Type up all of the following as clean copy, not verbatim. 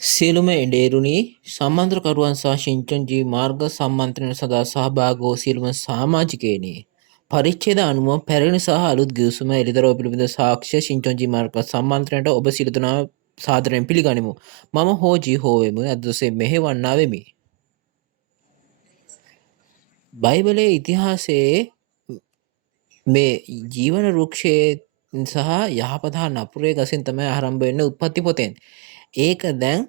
සියලුම එඬේරුනි සම්මන්ත්‍රකරුවන් සහ ශින්චොන්ජී මාර්ග සම්මන්ත්‍රණය සඳහා සහභාගී වූ සියලුම සමාජිකයනි පරිච්ඡේද 90 පැරණි සහ අලුත් ගිවිසුම එළිදරව් පිළිබඳ සාක්ෂ්‍ය ශින්චොන්ජී මාර්ග සම්මන්ත්‍රණයට ඔබ සියලු දෙනා සාදරයෙන් පිළිගනිමු. මම හෝජී හෝවෙමු අද දවසේ මෙහෙවන්නා වෙමි. බයිබලයේ ඉතිහාසයේ මේ ජීවන වෘක්ෂයේ සහ යහපත හා නපුරේ ගසින් තමයි ආරම්භ වෙන්නේ උත්පත්ති පොතෙන්. ඒක දැන්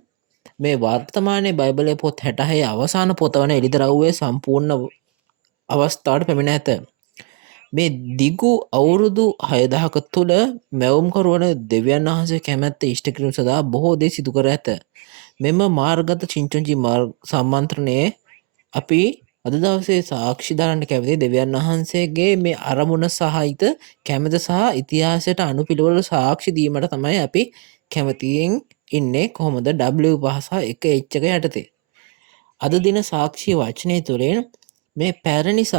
මේ වර්තමානයේ බයිබලයේ පොත් 66 අවසාන පොත වන එළිදරව්වේ සම්පූර්ණ අවස්ථාවට පැමිණ ඇත. මේ දිගු අවුරුදු 6000ක තුළ මැවුම්කරුවන දෙවියන් වහන්සේ කැමැත්ත ඉෂ්ට කිරීම සඳහා බොහෝ දේ සිදු කර ඇත. මෙම මාර්ගගත චින්චොන්ජී සම්මන්ත්‍රණයේ අපි අද දවසේ සාක්ෂි දරන්න කැමති දෙවියන් වහන්සේගේ මේ අරමුණ සහිත කැමැත සහ ඉතිහාසයට අනුපිළිවෙල සාක්ෂි දීමට තමයි අපි කැමතියෙන් ඉන්නේ කොහොමද W පහසා එක එච්චක යටතේ. අද දින සාක්ෂි වචනය තුළින් මේ පැරණි සහ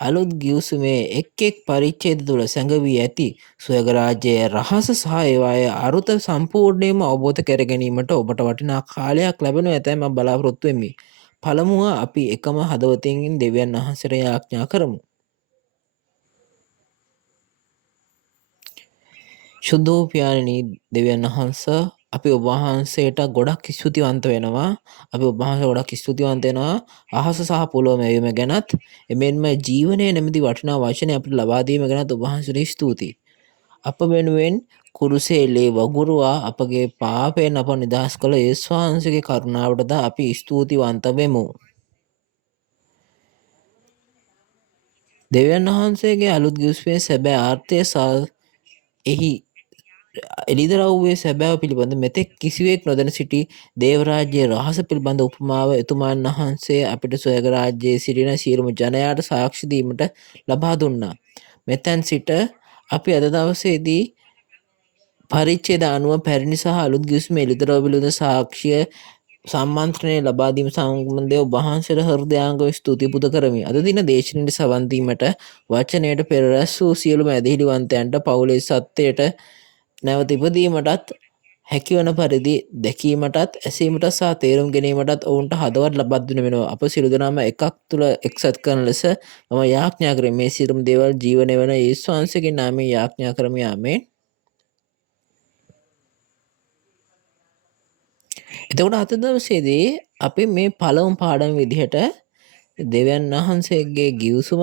අලුත් ගිවිසුමේ එක් එක් පරිච්ඡේද තුළ සැඟවී ඇති සොයගරාජයේ රහස සහ ඒවායේ අරුත සම්පූර්ණයෙන්ම අවබෝධ කර ගැනීමට ඔබට වටිනා කාලයක් ලැබෙනු ඇතැයි මම බලාපොරොත්තු වෙමි. පළමුව අපි එකම හදවතින් දෙවියන් වහන්සේට යාඥා කරමු. ශුද්ධ පියාණනි දෙවියන් වහන්සේ අපි ඔබ වහන්සේට ගොඩක් ස්තුතිවන්ත වෙනවා. අපි ඔබ වහන්සේට ගොඩක් ස්තුතිවන්ත වෙනවා අහස සහ පොළොව මෙවීම ගැනත් එමෙන්ම ජීවනයේ නැමැති වටිනා වචනේ අපිට ලබා දීම ගැනත් ඔබ වහන්සේට ස්තුතියි. අප වෙනුවෙන් කුරුසේලේ වගුරුවා අපගේ පාපයෙන් අප නිදහස් කළ යේසුස් වහන්සේගේ කරුණාවටද අපි ස්තුතිවන්ත වෙමු. දෙවියන් වහන්සේගේ අලුත් ගිවිසුමේ සැබෑ ආර්ථය සහ එහි එළිදරව්වේ සැබෑව පිළිබඳ මෙතෙක් කිසිවෙක් නොදැන සිටි දේවරාජ්‍යයේ රහස පිළිබඳ උපමාව එතුමාන් වහන්සේ අපිට සොයග රාජ්‍යයේ සිටින සියලුම ජනයාට සාක්ෂි දීමට ලබා දුන්නා. මෙතැන් සිට අපි අද දවසේදී පරිච්ඡේද 90 පැරණි සහ අලුත් ගිවිසුම එළිදරව් පිළිබඳ සාක්ෂිය සම්මන්ත්‍රණය ලබා දීම සම්බන්ධව ඔබ වහන්සේට හෘදයාංගව ස්තුති පුද කරමි. අද දින දේශනෙට සවන් දීමට වචනයට පෙර රැස් වූ සියලුම ඇදහිලිවන්තයන්ට පවුලේ සත්‍යයට නැවත ඉපදීමටත් හැකිවන පරිදි දැකීමටත් ඇසීමට සහ තේරුම් ගැනීමටත් ඔවුන්ට හදවත් ලබා දුන වෙනවා. අප සියලු දෙනාම එකක් තුල එක්සත් කරන ලෙස මම යාඥා කරමි. මේ සියලුම දේවල් ජීවනය වන යේසුස් වහන්සේගේ නාමයෙන් යාඥා කරමි. ආමේන්. එතකොට අද දවසේදී අපි මේ පළමු පාඩම විදිහට දෙවියන් වහන්සේගේ ගිවිසුම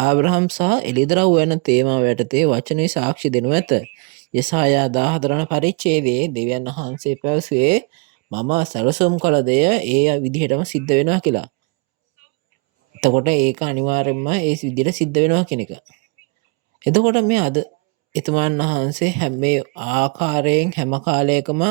ආබ්‍රහම් සහ එලිදරව් යන තේමාව යටතේ වචනේ සාක්ෂි දෙනු ඇත. යෙසායා 14 වන පරිච්ඡේදයේ දෙවියන් වහන්සේ පැවසුවේ මම සැලසුම් කළ දෙය ඒ විදිහටම සිද්ධ වෙනවා කියලා. එතකොට ඒක අනිවාර්යෙන්ම ඒ විදිහට සිද්ධ වෙනවා කියන එක. එතකොට මේ අද එතුමන් වහන්සේ හැම ආකාරයෙන් හැම කාලයකම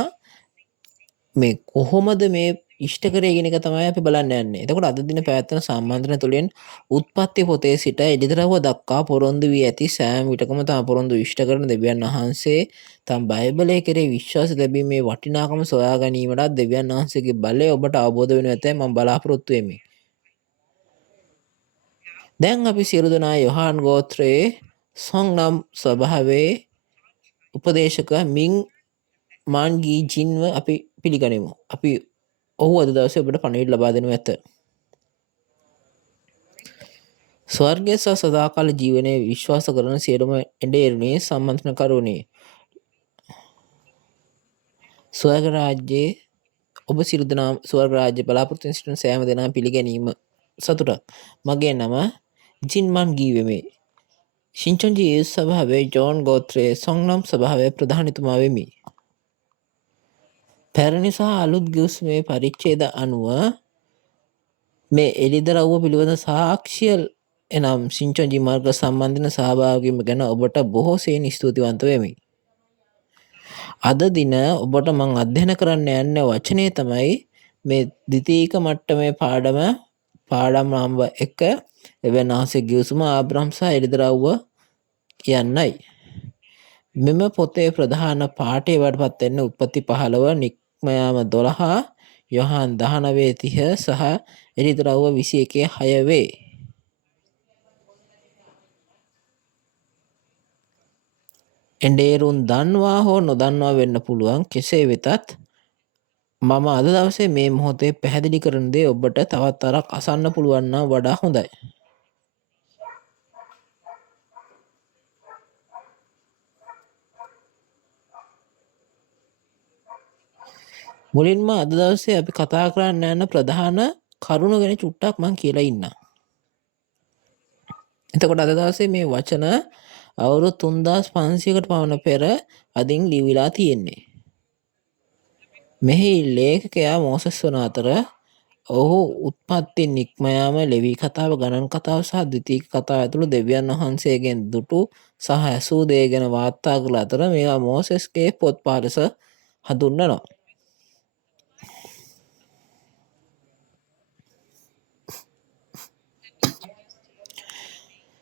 මේ කොහොමද මේ ඉෂ්ට කරේ කියන එක තමයි අපි බලන්න යන්නේ. එතකොට අද දින පැවැත්වෙන සම්මන්ත්‍රණ තුළින් උත්පත්ති පොතේ සිට එළිදරව්ව දක්වා පොරොන්දු වී ඇති සෑම විටකම තම පොරොන්දු ඉෂ්ට කරන දෙවියන් වහන්සේ තම බයිබලයේ කෙරෙහි විශ්වාස තැබීමේ වටිනාකම සොයා ගැනීමටත් දෙවියන් වහන්සේගේ බලය ඔබට අවබෝධ වෙනු ඇතැයි මම බලාපොරොත්තු වෙමි. දැන් අපි සියලු දෙනා යොහාන් ගෝත්‍රයේ සංනම් ස්වභාවයේ උපදේශක මින් මාන්ගී ජින්ව අපි පිළිගනිමු. අපි ඔහු අද දවසේ ඔබට පණිවිඩ ලබා දෙනු ඇත. ස්වර්ගය සහ සදාකාල ජීවනයේ විශ්වාස කරන සියලුම එඬේරුණේ සම්මන්ත්‍රණකරුවනි. ස්වර්ග රාජ්‍යයේ ඔබ සියලු දෙනා ස්වර්ග රාජ්‍ය බලාපොරොත්තු වෙන සිටින සෑම දෙනා පිළිගැනීම සතුටක්. මගේ නම ජින්මන් ගීවෙමි. ශින්චොන්ජී යේසුස් සභාවේ ජෝන් ගෝත්‍රයේ සංනම් සභාවේ ප්‍රධානතුමා වෙමි. පැරණි සහ අලුත් ගිවිසුමේ පරිච්ඡේද 90 මේ එළිදරව්ව පිළිබඳ සාක්ෂිය එනම් ශින්චොන්ජී මාර්ග සම්බන්ධන සහභාගී වීම ගැන ඔබට බොහෝ සෙයින් ස්තුතිවන්ත වෙමි. අද දින ඔබට මම අධ්‍යයන කරන්න යන්නේ වචනේ තමයි මේ ද්විතීක මට්ටමේ පාඩම් නම්බර් 1 එවනාසේ ගිවිසුම ආබ්‍රහම් සහ එළිදරව්ව කියන්නයි. මෙම පොතේ ප්‍රධාන පාඨය වඩපත් වෙන්නේ උත්පත්ති 15 නික්මයාම 12 යොහාන් 19:30 සහ එළිදරව්ව 21:6 වේ. එඬේරුන් දන්නවා හෝ නොදන්නවා වෙන්න පුළුවන්. කෙසේ වෙතත් මම අද දවසේ මේ මොහොතේ පැහැදිලි කරන දේ ඔබට තවත් තරක් අසන්න පුළුවන් නම් වඩා හොඳයි. මුලින්ම අද දවසේ අපි කතා කරන්න යන ප්‍රධාන කරුණු ගැන චුට්ටක් මං කියලා ඉන්නම්. එතකොට අද දවසේ මේ වචන අවුරුදු 3500කට පමණ පෙර අදින් ලියවිලා තියෙන්නේ. මෙහි ලේඛකයා මෝසස් වන අතර ඔහු උත්පත්ති නික්ම යාම ලෙවී කතාව ගණන් කතාව සහ ද්විතීක කතාව ඇතුළු දෙවියන් වහන්සේගෙන් දුටු සහ ඇසූ දේ ගැන වාර්තා කළ අතර මේවා මෝසෙස්ගේ පොත්පත් ලෙස හඳුන්වනවා.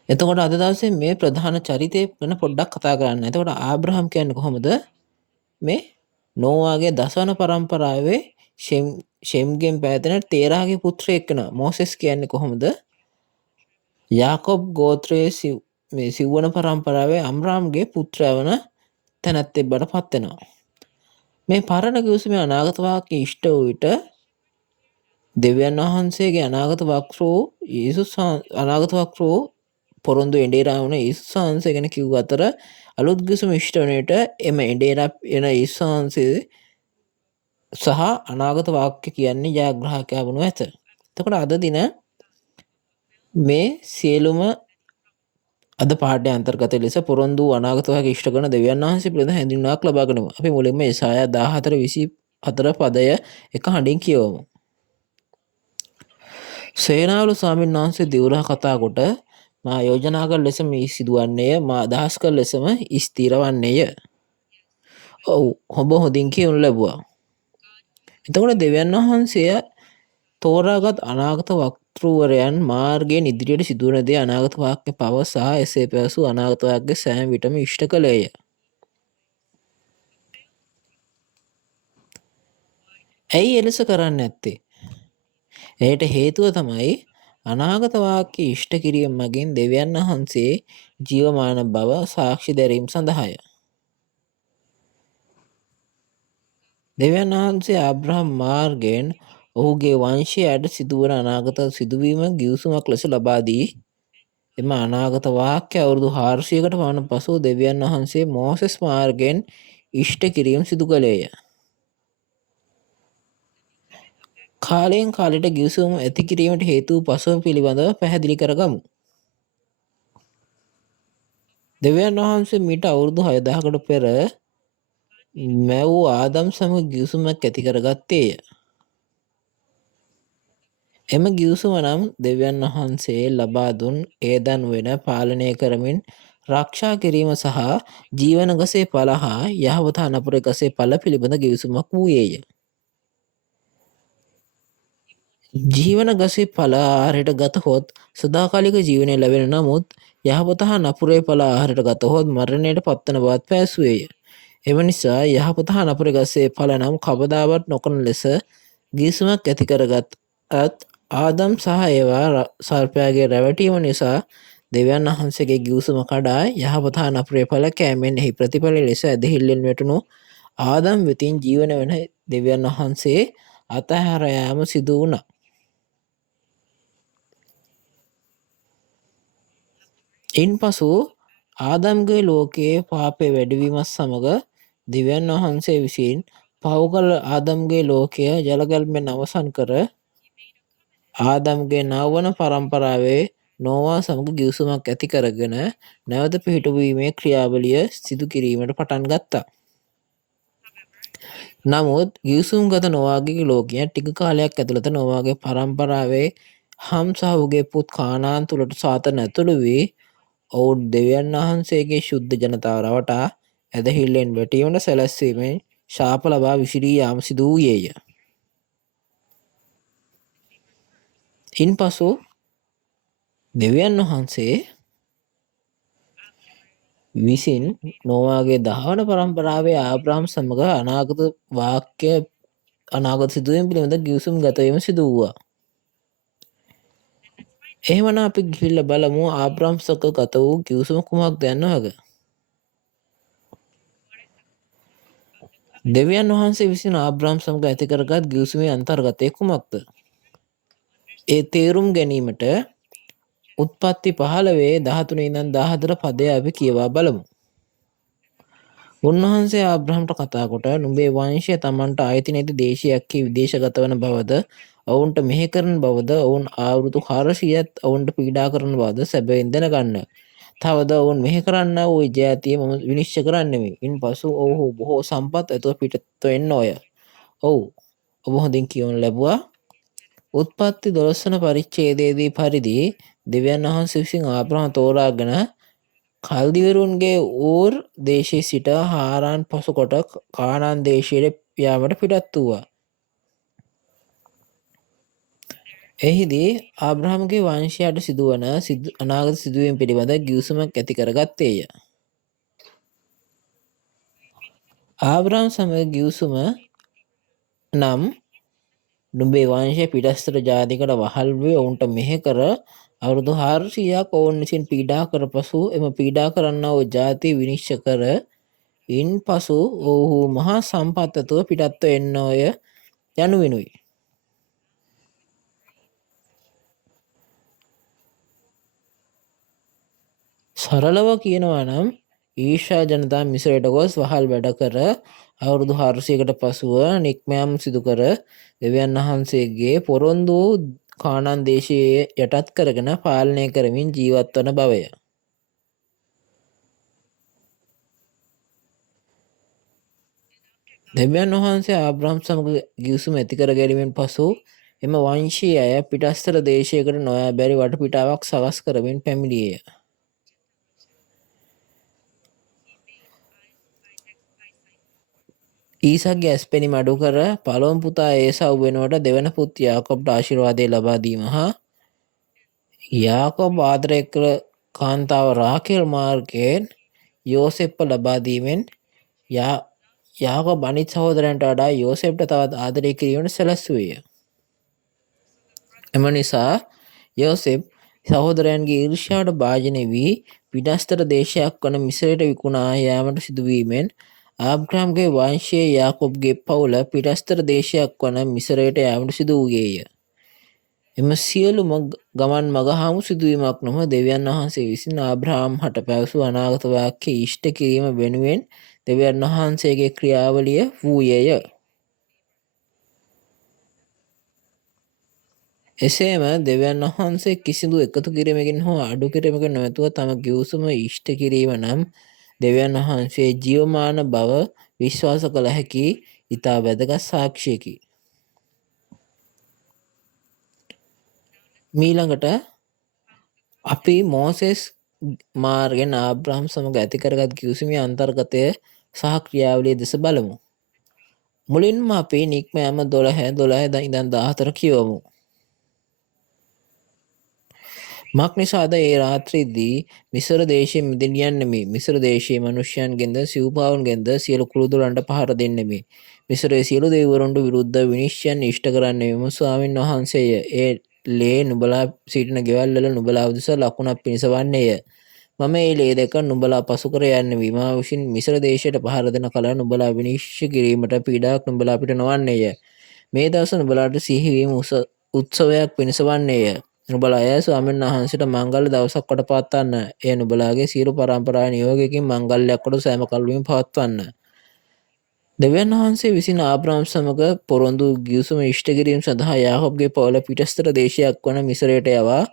එතකොට අද දවසේ මේ ප්‍රධාන චරිතය ගැන පොඩ්ඩක් කතා කරන්න. එතකොට ආබ්‍රහම් කියන්නේ කොහොමද? මේ නෝවාගේ දසවන පරම්පරාවේ ෂෙම්ගෙන් පැවතෙන තේරාගේ පුත්‍රයෙක් වෙනවා. මෝසෙස් කියන්නේ කොහොමද? යාකොබ් ගෝත්‍රයේ සිව්වන පරම්පරාවේ අම්රාම්ගේ පුත්‍රයා වන තැනැත්තෙක් බවට පත් වෙනවා. මේ පරණ කිවිසුමේ අනාගත වාක්‍ය ඉෂ්ට වූ විට දෙවියන් වහන්සේගේ අනාගත වක්‍රෝ යේසුස් අනාගත වක්‍රෝ පොරොන්දු එඬේරා වුණ යේසුස් වහන්සේ ගැන කිව් අතර අලුත් කිවිසුම ඉෂ්ට වන විට එම එඬේරා එන යේසුස් වහන්සේ සහ අනාගත වාක්‍ය කියන්නේ ජයග්‍රාහකයා වනු ඇත. එතකොට අද දින මේ සියලුම අද පාඩ්‍ය අන්තර්ගත ලෙස පොරොන්දු අනාගත වාක්‍ය ඉෂ්ට කරන දෙවියන් වහන්සේ පිළිබඳ හැඳින්වීමක් ලබා ගනිමු. අපි මුලින්ම යෙසායා 14:24 පදය එක හඬින් කියවමු. සේනාවල ස්වාමීන් වහන්සේ දිවුරා කතා කොට මා යෝජනා කළ ලෙස මේ සිදුවන්නේය, මා අදහස් කළ ලෙසම ස්ථිර වන්නේය. ඔව්, ඔබ හොඳින් කියනු ලැබුවා. එතකොට දෙවියන් වහන්සේ තෝරාගත් අනාගත වක්තෘවරයන් මාර්ගයෙන් ඉදිරියට සිදුවන දේ අනාගත වාක්‍ය පවසා එසේ පැවසූ අනාගත වාක්‍ය සෑම විටම ඉෂ්ට කළේය. ඇයි එලෙස කරන්න ඇත්තේ? එයට හේතුව තමයි අනාගත වාක්‍ය ඉෂ්ට කිරීම මගින් දෙවියන් වහන්සේ ජීවමාන බව සාක්ෂි දැරීම සඳහාය. දෙවියන් වහන්සේ ආබ්‍රහම් මාර්ගයෙන් ඔහුගේ වංශයට සිදුවන අනාගත සිදුවීම ගිවිසුමක් ලෙස ලබා දී එම අනාගත වාක්‍ය අවුරුදු 400කට පමණ පසු දෙවියන් වහන්සේ මෝසෙස් මාර්ගයෙන් ඉෂ්ට කිරීම සිදු කළේය. කාලයෙන් කාලයට ගිවිසුම ඇති කිරීමට හේතු පසුවීම පිළිබඳව පැහැදිලි කරගමු. දෙවියන් වහන්සේ මීට අවුරුදු 6000කට පෙර මැව් ආදම් සමග ගිවිසුමක් ඇති කරගත්තේය. එම ගිවිසුම නම් දෙවියන් වහන්සේ ලබා දුන් ඒදන් වෙන පාලනය කරමින් රක්ෂා කිරීම සහ ජීවන ගසේ ඵල හා යහපත අනපුර ගසේ ඵල පිළිබඳ ගිවිසුමක් වූයේය. ජීවන ගසේ ඵල ආහාරයට ගතහොත් සදාකාලික ජීවනය ලැබෙන, නමුත් යහපත හා නපුරේ ඵල ආහාරයට ගතහොත් මරණයට පත්වන බවත් පැවසුවේය. එම නිසා යහපත හා නපුර ගසේ ඵල නම් කවදාවත් නොකරන ලෙස ගිවිසුමක් ඇති කරගත් ආදම් සහ ඒවා සර්පයාගේ රැවටීම නිසා දෙවියන් වහන්සේගේ ගිවිසුම කඩා යහපත හා නපුරේ ඵල කෑමෙන් එහි ප්‍රතිඵල ලෙස ඇදහිල්ලෙන් වැටුණු ආදම් වෙතින් ජීවන වෙන දෙවියන් වහන්සේ අතහැර යාම සිදු වුණා. ඉන්පසු ආදම්ගේ ලෝකයේ පාපය වැඩිවීමත් සමග දෙවියන් වහන්සේ විසින් පව් කළ ආදම්ගේ ලෝකය ජලගල්මෙන් අවසන් කර ආදම්ගේ නවවන පරම්පරාවේ නෝවා සමග ගිවිසුමක් ඇති කරගෙන නැවත පිහිටුවීමේ ක්‍රියාවලිය සිදු කිරීමට පටන් ගත්තා. නමුත් ගිවිසුම්ගත නොවාගේ ලෝකය ටික කාලයක් ඇතුළත නොවාගේ පරම්පරාවේ හම් සහ ඔහුගේ පුත් කානාන් තුළට සාතන ඇතුළු වී ඔවුන් දෙවියන් වහන්සේගේ ශුද්ධ ජනතාව රවටා ඇදහිල්ලෙන් වැටීමට සැලැස්වීමෙන් ශාප ලබා විසිරී යාම සිදු වූයේය. ඉන්පසු දෙවියන් වහන්සේ විසින් නෝවාගේ 10 වන පරම්පරාවේ ආබ්‍රහම් සමග අනාගත සිදුවීම් පිළිබඳ ගිවිසුම් ගත වීම සිදු වුණා. එහෙමනම් අපි ගිහිල්ලා බලමු ආබ්‍රහම් සමග ගත වූ ගිවිසුම කුමක්ද යන්න වග. දෙවියන් වහන්සේ විසින් ආබ්‍රහම් සමග ඇති කරගත් ගිවිසුමේ අන්තර්ගතය කුමක්ද? ඒ තේරුම් ගැනීමට උත්පත්ති 15 13 ඉඳන් 14 පදය අපි කියවා බලමු. උන්වහන්සේ ආබ්‍රහම්ට කතා කොට නුඹේ වංශය තමන්ට අයිති නැති දේශයක් විදේශගත වන බවද ඔවුන්ට මෙහෙ කරන බවද ඔවුන් අවුරුදු 400ත් ඔවුන්ට පීඩා කරන බවද සැබවින් දැනගන්න. තවද ඔවුන් මෙහෙ කරන්න වූ ජාතිය මම විනිශ්චය කරන්නෙමි. ඉන්පසු ඔවුහු බොහෝ සම්පත් ඇතුව පිටත් වෙන්න ඕය. ඔව් ඔබ හොඳින් කියවනු ලැබුවා. උත්පත්ති 12 වන පරිච්ඡේදයේදී පරිදි දෙවියන් වහන්සේ විසින් ආබ්‍රහම් තෝරාගෙන කල්දිවරුන්ගේ ඌර් දේශයේ සිට හාරාන් පසුකොට කානාන් දේශයට යාමට පිටත් වූවා. එහිදී ආබ්‍රහම්ගේ වංශයට සිදුවන අනාගත සිදුවීම් පිළිබඳ ගිවිසුමක් ඇති කරගත්තේය. ආබ්‍රහම් සමග ගිවිසුම නම් නුඹේ වංශය පිටස්තර ජාතිකට වහල් වී ඔවුන්ට මෙහෙ කර අවුරුදු 400ක් ඔවුන් විසින් පීඩා කර පසු එම පීඩා කරන්නා වූ ජාතිය විනිශ්චය කර ඉන්පසු ඔවුහු මහා සම්පත් ඇතුව පිටත්ව එන්න ඕය යනුවෙනුයි. සරලව කියනවා නම් ඊශ්‍රායල් ජනතාව මිස්‍රයට ගොස් වහල් වැඩ කර අවුරුදු 400කට පසුව නික්මයම් සිදු කර දෙවියන් වහන්සේගේ පොරොන්දු කානාන් දේශයේ යටත් කරගෙන පාලනය කරමින් ජීවත් වන බවය. දෙවියන් වහන්සේ ආබ්‍රහම් සමග ගිවිසුම ඇති කර ගැනීමෙන් පසු එම වංශීය අය පිටස්තර දේශයකට නොයා බැරි වටපිටාවක් සකස් කරමින් පැමිණියේය. ඊසක්ගේ ඇස්පෙනීම අඩු කර පළමුව පුතා ඒසව් වෙනුවට දෙවන පුත් යාකොබ්ට ආශිර්වාදය ලබා දීම හා යාකොබ් ආදරය කළ කාන්තාව රාකේල් මාර්ගයෙන් යෝසෙප්ව ලබා දීමෙන් යාකොබ් අනිත් සහෝදරයන්ට වඩා යෝසෙප්ට තවත් ආදරය කිරීමට සැලැස්සුවේය. එම නිසා යෝසෙප් සහෝදරයන්ගේ ඊර්ෂ්‍යාවට භාජනය වී පිටස්තර දේශයක් වන මිස්‍රයට විකුණා යාමට සිදුවීමෙන් ආබ්‍රහම්ගේ වංශයේ යාකොබ්ගේ පවුල පිටස්තර දේශයක් වන මිස්රයට යාමට සිදු වූයේය. එම සියලුම ගමන් මග හමු සිදුවීමක් නොව දෙවියන් වහන්සේ විසින් ආබ්‍රහම් හට පැවසූ අනාගත වාක්‍ය ඉෂ්ට කිරීම වෙනුවෙන් දෙවියන් වහන්සේගේ ක්‍රියාවලිය වූයේය. එසේම දෙවියන් වහන්සේ කිසිදු එකතු කිරීමකින් හෝ අඩු කිරීමකින් නොමැතුව තම ගිවිසුම ඉෂ්ට කිරීම නම් දෙවියන් වහන්සේ ජීවමාන බව විශ්වාස කළ හැකි ඉතා වැදගත් සාක්ෂියකි. මීළඟට අපි මෝසෙස් මාර්ගයෙන් ආබ්‍රහම් සමග ඇති කරගත් ගිවිසුමේ අන්තර්ගතය සහ ක්‍රියාවලිය දෙස බලමු. මුලින්ම අපි නික්මයම 12 ඉඳන් 14 කියවමු. මක් නිසාද ඒ රාත්‍රියේදී මිස්ර දේශයේ මිදිනියන් නෙමෙයි මිස්ර දේශයේ මිනිසයන්ගෙන්ද සිව්පාවුන්ගෙන්ද සියලු කුළුදුරන්ට පහර දෙන්නෙමි. මිස්රයේ සියලු දෙවිවරුන්ට විරුද්ධ විනිශ්චයන් ඉෂ්ට කරන්නෙමි. ස්වාමින් වහන්සේය. ඒ ලේ නුඹලා සිටින ගෙවල් වල නුඹලා උදෙසා ලකුණක් පිණිස වන්නේය. මම ඒ ලේ දෙක නුඹලා පසු කර යන්නෙමි. මා විසින් මිස්ර දේශයට පහර දෙන කල නුඹලා විනිශ්චය කිරීමට පීඩාවක් නුඹලා අපිට නොවන්නේය. මේ දවස නුඹලාට සිහිවීම උත්සවයක් පිණිස වන්නේය. නුඹලා අය ස්වාමීන් වහන්සේට මංගල්‍ය දවසක් කොට පවත්වන්න. එය නුඹලාගේ සියලු පරම්පරා නියෝගයකින් මංගල්‍යයක් කොට සෑම කල්වීම පවත්වන්න. දෙවියන් වහන්සේ විසින් ආබ්‍රහම් සමග පොරොන්දු ගිවිසුම ඉෂ්ට කිරීම සඳහා යාකොබ්ගේ පවුල පිටස්තර දේශයක් වන මිස්රයට යවා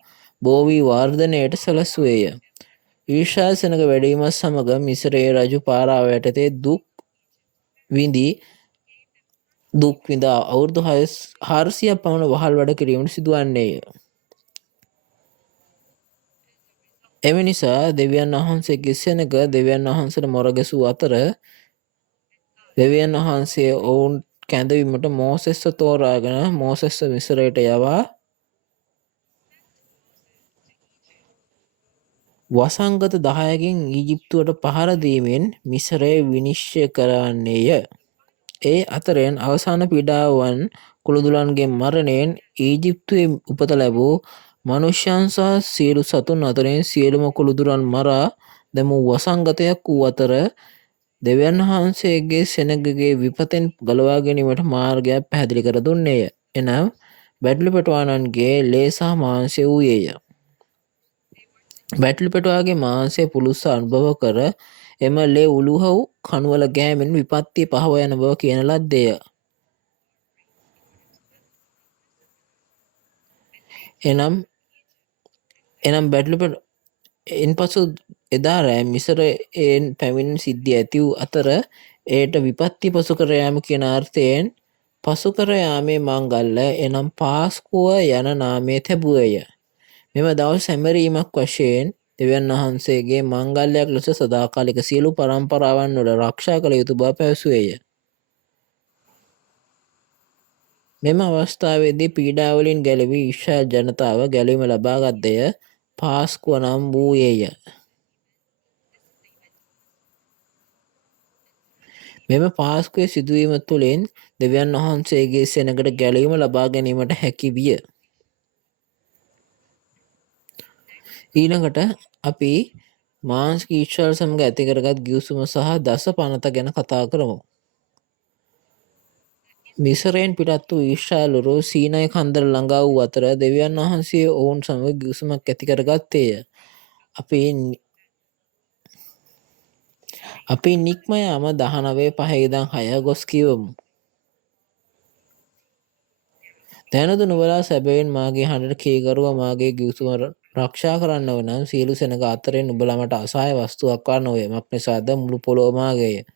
බෝ වී වර්ධනයට සැලැස්සුවේය. ඊශ්‍රායල් සෙනඟ වැඩිවීමත් සමග මිස්රයේ රජු පාරාව යටතේ දුක් විඳ අවුරුදු 400ක් පමණ වහල් වැඩ කිරීමට සිදුවන්නේය. එම නිසා දෙවියන් වහන්සේගේ සෙනඟ දෙවියන් වහන්සේට මොර ගැසූ අතර දෙවියන් වහන්සේ ඔවුන් කැඳවීමට මෝසෙස්ව තෝරාගෙන මෝසෙස්ව මිස්රයට යවා වසංගත 10කින් ඊජිප්තුවට පහර දීමෙන් මිස්රය විනිශ්චය කරන්නේය. ඒ අතරෙන් අවසාන පීඩාවන් කුළුදුලන්ගේ මරණයෙන් ඊජිප්තුවේ උපත ලැබූ මනුෂ්‍යයන් සහ සියලු සතුන් අතරින් සියලුම කුළුදුරන් මරා දැමූ වසංගතයක් වූ අතර දෙවියන් වහන්සේගේ සෙනගගේ විපතෙන් ගලවා ගැනීමට මාර්ගයක් පැහැදිලි කර දුන්නේය. එනම් බැටළුපැටුවානන්ගේ ලේ සහ මාංශය වූයේය. බැටළුපැටුවාගේ මාංශය පුළුස්ස අනුභව කර එම ලේ උළුහව් කණුවල ගෑමෙන් විපත්තිය පහව යන බව කියන ලද්දේය. එනම් බැටළුපැට ඉන්පසු එදා රෑ මිසරයෙන් පැමිණි සිද්ධිය ඇති වූ අතර එයට විපත්ති පසු කර යාම කියන අර්ථයෙන් පසු කර යාමේ මංගල්‍ය එනම් පාස්කුව යන නාමය තැබුවේය. මෙම දවස් සැමරීමක් වශයෙන් දෙවියන් වහන්සේගේ මංගල්‍යයක් ලෙස සදාකාලික සියලු පරම්පරාවන් වල ආරක්ෂා කළ යුතු බව පැවසුවේය. මෙම අවස්ථාවේදී පීඩාවලින් ගැලවී ඊශ්‍රායල් ජනතාව ගැලවීම ලබාගත් දෙය පාස්කුව නම් වූයේය. මෙම පාස්කුවේ සිදුවීම තුළින් දෙවියන් වහන්සේගේ සෙනඟට ගැලවීම ලබා ගැනීමට හැකි විය. ඊළඟට අපි මාංශික ඊශ්‍රායල් සමග ඇති කරගත් ගිවිසුම සහ දස පනත ගැන කතා කරමු. මිසරයෙන් පිටත් වූ ඊශ්‍රායල්වරු සීනයි කන්දර ළඟා වූ අතර දෙවියන් වහන්සේ ඔවුන් සමග ගිවිසුමක් ඇති කරගත්තේය. අපි නික්ම යාම 19:5 ඉඳන් 6 ගොස් කියවමු. දැනද නුඹලා සැබවින් මාගේ හඬට කීකරුවා මාගේ ගිවිසුම රක්ෂා කරන්න නම් සියලු සෙනඟ අතරින් නුඹලා මට අසහාය වස්තුවක් වා නොවේ. මක් නිසාද මුළු පොළොව මාගේය.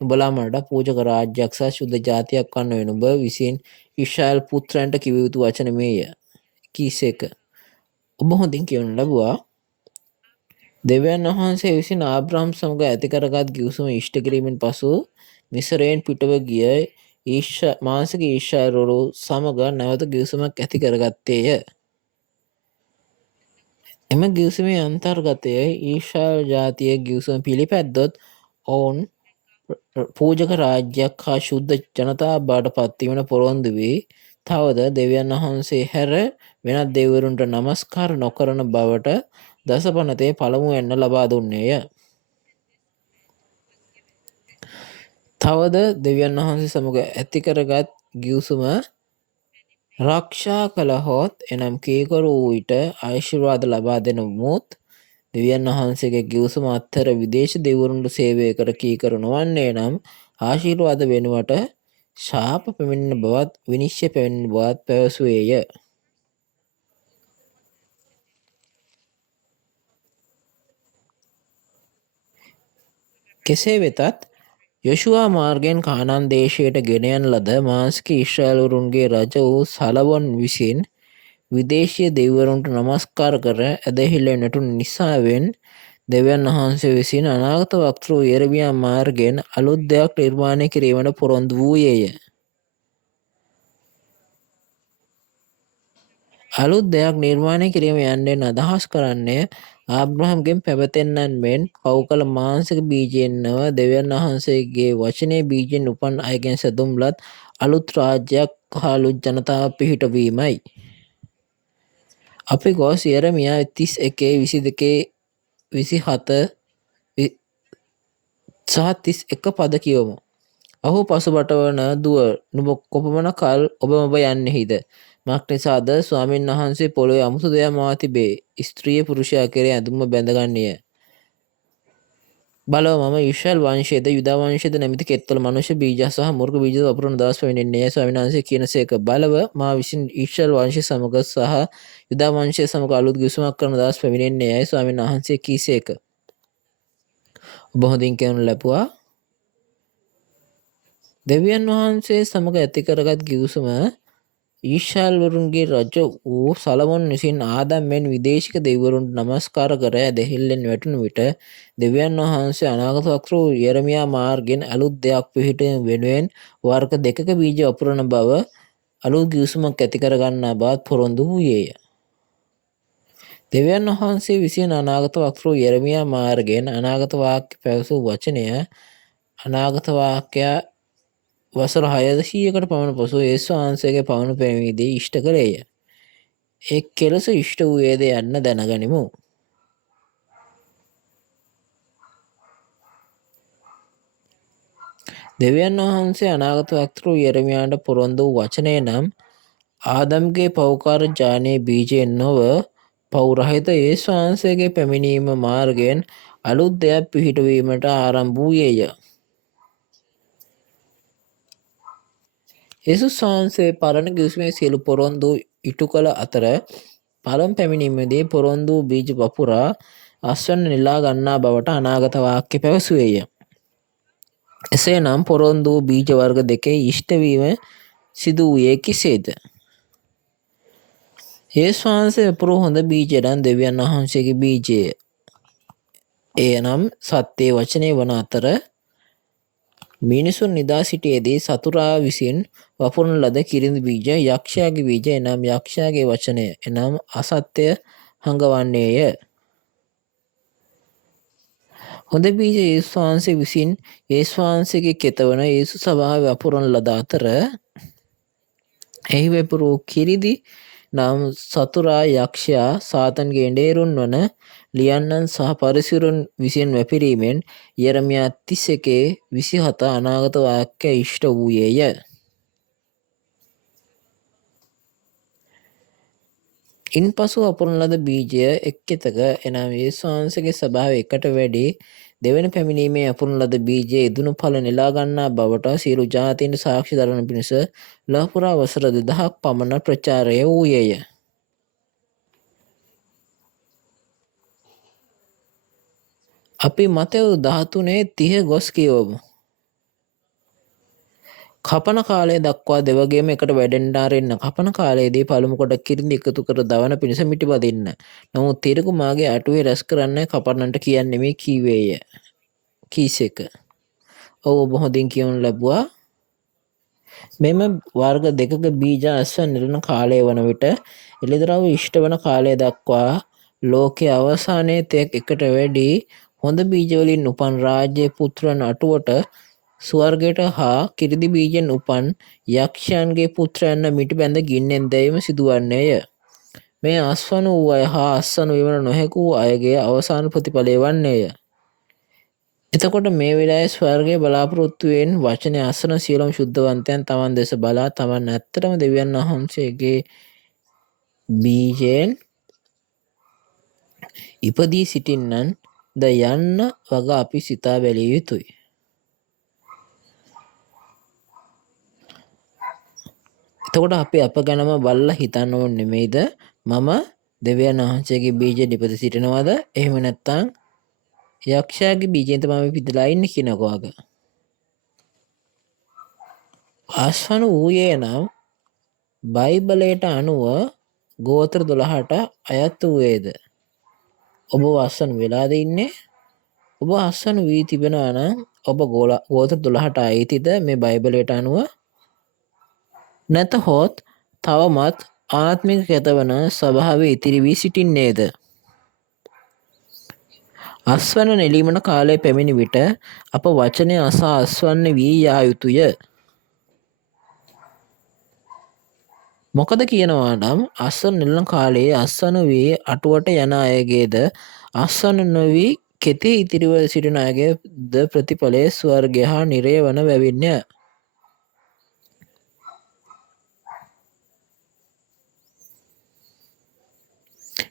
නුඹලා මට පූජක රාජ්‍යයක් සහ ශුද්ධ ජාතියක් වන්න වේ. නුඹ විසින් ඊශ්‍රායල් පුත්‍රයන්ට කිව යුතු වචන මේය. කීසේක. ඔබ හොඳින් කියවනු ලැබුවා. දෙවියන් වහන්සේ විසින් ආබ්‍රහම් සමග ඇති කරගත් ගිවිසුම ඉෂ්ට කිරීමෙන් පසු මිසරයෙන් පිටව ගිය මාංශික ඊශ්‍රායල්වරු සමග නැවත ගිවිසුමක් ඇති කරගත්තේය. එම ගිවිසුමේ අන්තර්ගතය ඊශ්‍රායල් ජාතිය ගිවිසුම පිළිපැද්දොත් ඔවුන් පූජක රාජ්‍යයක් හා ශුද්ධ ජනතාව බවට පත්වීමට පොරොන්දු වී තවද දෙවියන් වහන්සේ හැර වෙනත් දෙවිවරුන්ට නමස්කාර නොකරන බවට දසපනතේ පළමුවැන්න ලබා දුන්නේය. තවද දෙවියන් වහන්සේ සමග ඇති කරගත් ගිවිසුම රක්ෂා කළහොත් එනම් කීකරු වූ විට ආශිර්වාද ලබා දෙන මුත් දෙවියන් වහන්සේගේ ගිවිසුම අත්තර විදේශ දෙවිවරුන්ට සේවය කර කීකරු නොවන්නේ නම් ආශිර්වාද වෙනුවට ශාප පැමිණෙන බවත් විනිශ්චය පැමිණෙන බවත් පැවසුවේය. කෙසේ වෙතත් යොෂුවා මාර්ගයෙන් කානාන් දේශයට ගෙන යන ලද මාංශික ඊශ්‍රායල්වරුන්ගේ රජ වූ සලවොන් විසින් විදේශීය දෙවිවරුන්ට නමස්කාර කර ඇදහිල්ලෙන් නැටුණු නිසාවෙන් දෙවියන් වහන්සේ විසින් අනාගත වක්තෘ යෙරමියා මාර්ගයෙන් අලුත් දෙයක් නිර්මාණය කිරීමට පොරොන්දු වූයේය. අලුත් දෙයක් නිර්මාණය කිරීම යන්නෙන් අදහස් කරන්නේ ආබ්‍රහම්ගෙන් පැවතෙන්නන් මෙන් පව් කළ මාංශික බීජයෙන් නොව දෙවියන් වහන්සේගේ වචනයේ බීජයෙන් උපන් අයගෙන් සැදුම්ලත් අලුත් රාජ්‍යයක් හා අලුත් ජනතාවක් පිහිටවීමයි. අපි ගොස් යෙරමියා 31:22-27 සහ 31 පද කියවමු. ඔහු පසුබට වන දුව නුඹ කොපමණ කල් ඔබ ඔබ යන්නෙහිද? මක් නිසාද ස්වාමීන් වහන්සේ පොළොවේ අමුතු දෙයක් මවා තිබේ. ස්ත්‍රිය පුරුෂයා කෙරේ ඇඳුම බැඳගන්නේය. බලව මම ඊශ්‍රායල් වංශයේද යුදා වංශයේද නැමැති කෙත්වල මනුෂ්‍ය බීජ සහ මෘග බීජ වපුරන දවස් පැමිණෙන්නේ ස්වාමීන් වහන්සේ කියනසේක. බලව මා විසින් ඊශ්‍රායල් වංශය සමග සහ යුදා වංශය සමග අලුත් ගිවිසුමක් කරන දවස් පැමිණෙන්නේ යයි ස්වාමීන් වහන්සේ කීසේක. ඔබ හොඳින් කියනු ලැබුවා. දෙවියන් වහන්සේ සමග ඇති කරගත් ගිවිසුම ඊශ්‍රායල්වරුන්ගේ රජ වූ සලමොන් විසින් ආදම් මෙන් විදේශික දෙවිවරුන්ට නමස්කාර කර ඇදහිල්ලෙන් වැටුණු විට දෙවියන් වහන්සේ අනාගත වක්තෘ යෙරමියා මාර්ගයෙන් අලුත් දෙයක් පිහිටීම වෙනුවෙන් වර්ග දෙකක බීජ වපුරන බව අලුත් ගිවිසුමක් ඇති කරගන්නා බවත් පොරොන්දු වූයේය. දෙවියන් වහන්සේ විසින් අනාගත වක්තෘ යෙරමියා මාර්ගයෙන් අනාගත වාක්‍ය පැවසූ වචනය අනාගත වාක්‍යය වසර 600කට පමණ පසු යේසුස් වහන්සේගේ පවන පැමිණීමේදී ඉෂ්ට කළේය. ඒ කෙලෙස ඉෂ්ට වූයේද යන්න දැනගනිමු. දෙවියන් වහන්සේ අනාගත වක්තෘ යෙරමියාට පොරොන්දු වූ වචනය නම් ආදම්ගේ පෞකාර ජානයේ බීජයෙන් නොව පෞරහිත යේසුස් වහන්සේගේ පැමිණීම මාර්ගයෙන් අලුත් දෙයක් පිහිටවීමට ආරම්භ වූයේය. යේසුස් වහන්සේ පරණ ගිවිසුමේ සියලු පොරොන්දු ඉටු කළ අතර පළමු පැමිණීමේදී පොරොන්දු බීජ වපුරා අස්වැන්න නෙලා ගන්නා බවට අනාගත වාක්‍ය පැවසුවේය. එසේනම් පොරොන්දු බීජ වර්ග දෙකේ ඉෂ්ට වීම සිදු වූයේ කෙසේද? යේසුස් වහන්සේ වපුරු හොඳ බීජය නම් දෙවියන් වහන්සේගේ බීජය. එය නම් සත්‍යයේ වචනය වන අතර මිනිසුන් නිදා සිටියේදී සතුරා විසින් වපුරන ලද කිරිඳි බීජ යක්ෂයාගේ බීජ එනම් යක්ෂයාගේ වචනය එනම් අසත්‍ය හඟවන්නේය. හොඳ බීජ යේසුස් වහන්සේ විසින් යේසුස් වහන්සේගේ කෙතවන යේසුස් සභාව වපුරන ලද අතර එහි වපුරු කිරිදි නම් සතුරා යක්ෂයා සාතන්ගේ එඬේරුන් වන ලියන්නන් සහ පරිසරුන් විසින් වැපිරීමෙන් යෙරමියා 31:27 අනාගත වාක්‍ය ඉෂ්ට වූයේය. ඉන්පසු වපුරන ලද බීජය එක් කෙතක එනම් යේසුස් වහන්සේගේ ස්වභාවය එකට වැඩි දෙවන පැමිණීමේ වපුරන ලද බීජය ඉදුණු ඵල නෙලා ගන්නා බවට සියලු ජාතීන්ට සාක්ෂි දරන පිණිස ලොව පුරා වසර 2000ක් පමණ ප්‍රචාරය වූයේය. අපි මතෙව් 13:30 ගොස් කියවමු. කපන කාලය දක්වා දෙවගේම එකට වැඩෙන්ඩ අරෙන්න. කපන කාලයේදී පළමු කොට කිරිඳි එකතු කර දවන පිණිස මිටිපදින්න. නමුත් තිරකු මාගේ අටුවේ රැස් කරන්න කපන්නන්ට කියන්නේ මේ කීවේය. කීසෙක. ඔබ හොඳින් කියවනු ලැබුවා. මෙම වර්ග දෙකක බීජ අස්වැන්න නිරන කාලය වන විට එළිදරව් ඉෂ්ට වන කාලය දක්වා ලෝකයේ අවසානයේ තෙක් එකට වැඩි හොඳ බීජවලින් උපන් රාජ්‍ය පුත්‍රයන් අටුවට ස්වර්ගයට හා කිරිදි බීජෙන් උපන් යක්ෂයන්ගේ පුත්‍රයන්ට මිටි බැඳ ගින්නෙන් දැවීම සිදුවන්නේය. මේ අස්වනු වූ අය හා අස්වනු වීමට නොහැකි වූ අයගේ අවසාන ප්‍රතිඵලය වන්නේය. එතකොට මේ වෙලාවේ ස්වර්ගයේ බලාපොරොත්තුවෙන් වචනය අසන සියලුම ශුද්ධවන්තයන් තමන් දෙස බලා තමන් ඇත්තටම දෙවියන් වහන්සේගේ බීජයෙන් ඉපදී සිටින්නන් ද යන්න වග අපි සිතා බැලිය යුතුයි. එතකොට අපි අප ගැනම බලලා හිතන්න ඕනේ නෙමෙයිද මම දෙවියන් වහන්සේගේ බීජ නිපද සිටිනවද එහෙම නැත්නම් යක්ෂයාගේ බීජයෙන් තමයි පිටලා ඉන්නේ කියන කෝග. ආස්වන වූයේ නම් බයිබලයට අනුව ගෝත්‍ර 12ට අයත් වූයේද? ඔබ අස්වන වෙලාද ඉන්නේ? ඔබ අස්වන වී තිබෙනවා නම් ඔබ ගෝත්‍ර 12ට අයිතිද මේ බයිබලයට අනුව? නැතහොත් තවමත් ආත්මික කැතවන ස්වභාවයේ ඉතිරි වී සිටින්නේද? අස්වන නෙලීමන කාලය පැමිණි විට අප වචනය අසා අස්වන්න වී යා යුතුය. මොකද කියනවා නම් අස්වන නෙලන කාලයේ අස්වනු වී අටුවට යන අයගේද අස්වන නොවී කෙතේ ඉතිරිව සිටින අයගේ ද ප්‍රතිඵලය ස්වර්ගය හා නිරය වන බැවින්ය.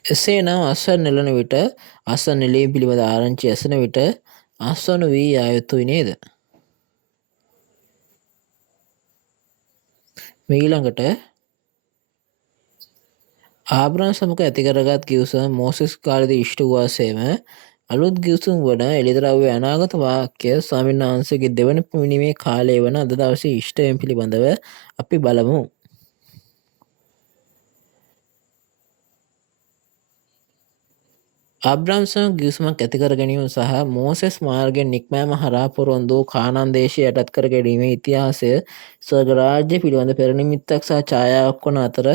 එසේ නම් අස්වැන්න නෙලන විට අස්වැන්න නෙලීම පිළිබඳ ආරංචි ඇසෙන විට අස්වනු වී යා යුතුයි නේද? ඊළඟට ආබ්‍රහම් සමග ඇති කරගත් ගිවිසුම මෝසෙස් කාලේදී ඉෂ්ට වූවාසේම අලුත් ගිවිසුම් වන එළිදරව්වේ අනාගත වාක්‍ය ස්වාමීන් වහන්සේගේ දෙවන පැමිණීමේ කාලය වන අද දවසේ ඉෂ්ට වීම පිළිබඳව අපි බලමු. ආබ්‍රහම් සමග ගිවිසුමක් ඇති කර ගැනීම සහ මෝසෙස් මාර්ගයෙන් නික්මෑම හරහා පොරොන්දු වූ කානාන් දේශය යටත් කර ගැනීමේ ඉතිහාසය ස්වර්ග රාජ්‍ය පිළිබඳ පෙර නිමිත්තක් සහ ඡායාවක් වන අතර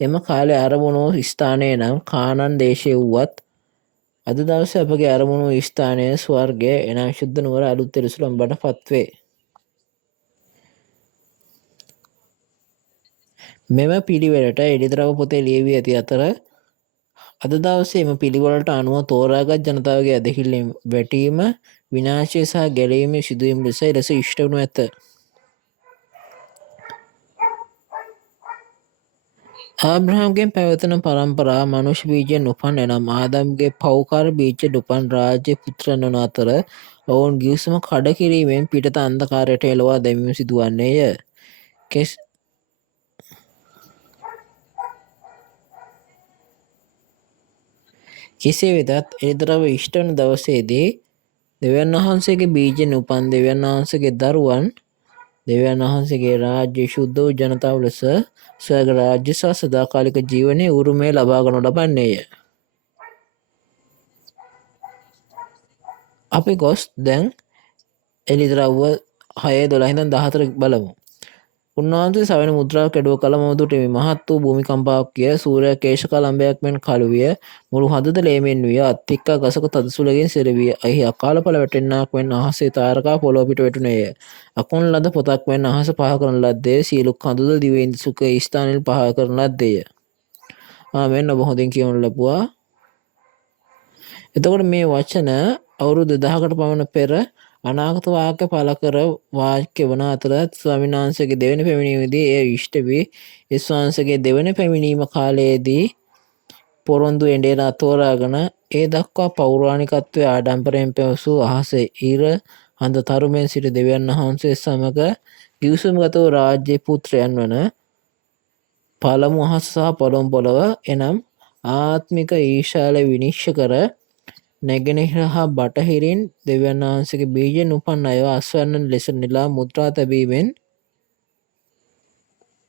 එම කාලයේ ආරම්භ වූ ස්ථානය නම් කානාන් දේශය වුවත් අද දවසේ අපගේ ආරම්භ වූ ස්ථානය ස්වර්ගය එනම් ශුද්ධ නුවර අලුත් එරුසලම් බවට පත්වේ. මෙම පිළිවෙලට එළිදරව් පොතේ ලියවී ඇති අතර අද දවසේ එම පිළිවෙලට අනුව තෝරාගත් ජනතාවගේ ඇදහිල්ලෙන් වැටීම විනාශය සහ ගැලීමේ සිදුවීම් ලෙස එලෙස ඉෂ්ට වනු ඇත. ආබ්‍රහම්ගෙන් පැවතෙන පරම්පරා මනුෂ්‍ය බීජයෙන් උපන් එනම් ආදම්ගේ පෞකාර බීජ උපන් රාජ්‍ය පුත්‍රයන් වන අතර ඔවුන් ගිවිසුම කඩ කිරීමෙන් පිටත අන්ධකාරයට එළවා දැමීම සිදුවන්නේය. කෙසේ වෙතත් එළිදරව් ඉෂ්ට වන දවසේදී දෙවියන් වහන්සේගේ බීජයෙන් උපන් දෙවියන් වහන්සේගේ දරුවන් දෙවියන් වහන්සේගේ රාජ්‍ය ශුද්ධ වූ ජනතාව ලෙස ස්වර්ග රාජ්‍ය සහ සදාකාලික ජීවනයේ උරුමය ලබා ගනු ලබන්නේය. අපි ගොස් දැන් එළිදරව්ව 6:12 ඉඳන් 14 බලමු. උන්වහන්සේ සවන මුද්‍රාව කැඩුව කල මොහොතට මේ මහත් වූ භූමිකම්පාවක් විය. සූර්යයා කේශ කලම්බයක් මෙන් කළු විය. මුළු හඳද ලේමෙන් විය. අත්තික්කා ගසක තදසුලකින් සෙරවිය. එහි අකාල ඵල වැටෙන්නාක් මෙන් අහසේ තාරකා පොළොව පිට වැටුණේය. අකුණු ලද පොතක් මෙන් අහස පහ කරන ලද්දේ. සියලු කඳුද දිවයින් සුඛ ස්ථානවල පහ කරන ලද්දේය. ආමෙන්. ඔබ හොඳින් කියවනු ලැබුවා. එතකොට මේ වචන අවුරුදු 1000කට පමණ පෙර අනාගත වාක්‍ය පළ කර වාක්‍ය වන අතර ස්වාමීන් වහන්සේගේ දෙවෙනි පැමිණීමේදී එය ඉෂ්ට වී ස්වාමීන් වහන්සේගේ දෙවෙනි පැමිණීම කාලයේදී පොරොන්දු එඬේන තෝරාගෙන ඒ දක්වා පෞරාණිකත්වයේ ආඩම්බරයෙන් පැවසූ අහසේ ඉර හඳ තරුමෙන් සිට දෙවියන් වහන්සේ සමග ගිවිසුම්ගත වූ රාජ්‍ය පුත්‍රයන් වන පළමු අහස සහ පළමු පොළව එනම් ආත්මික ඊශාල විනිශ්චය කර නැගෙනහිර හා බටහිරින් දෙවියන් වහන්සේගේ බීජයෙන් උපන් අයව අස්වැන්න ලෙස නෙලා මුද්‍රා තැබීමෙන්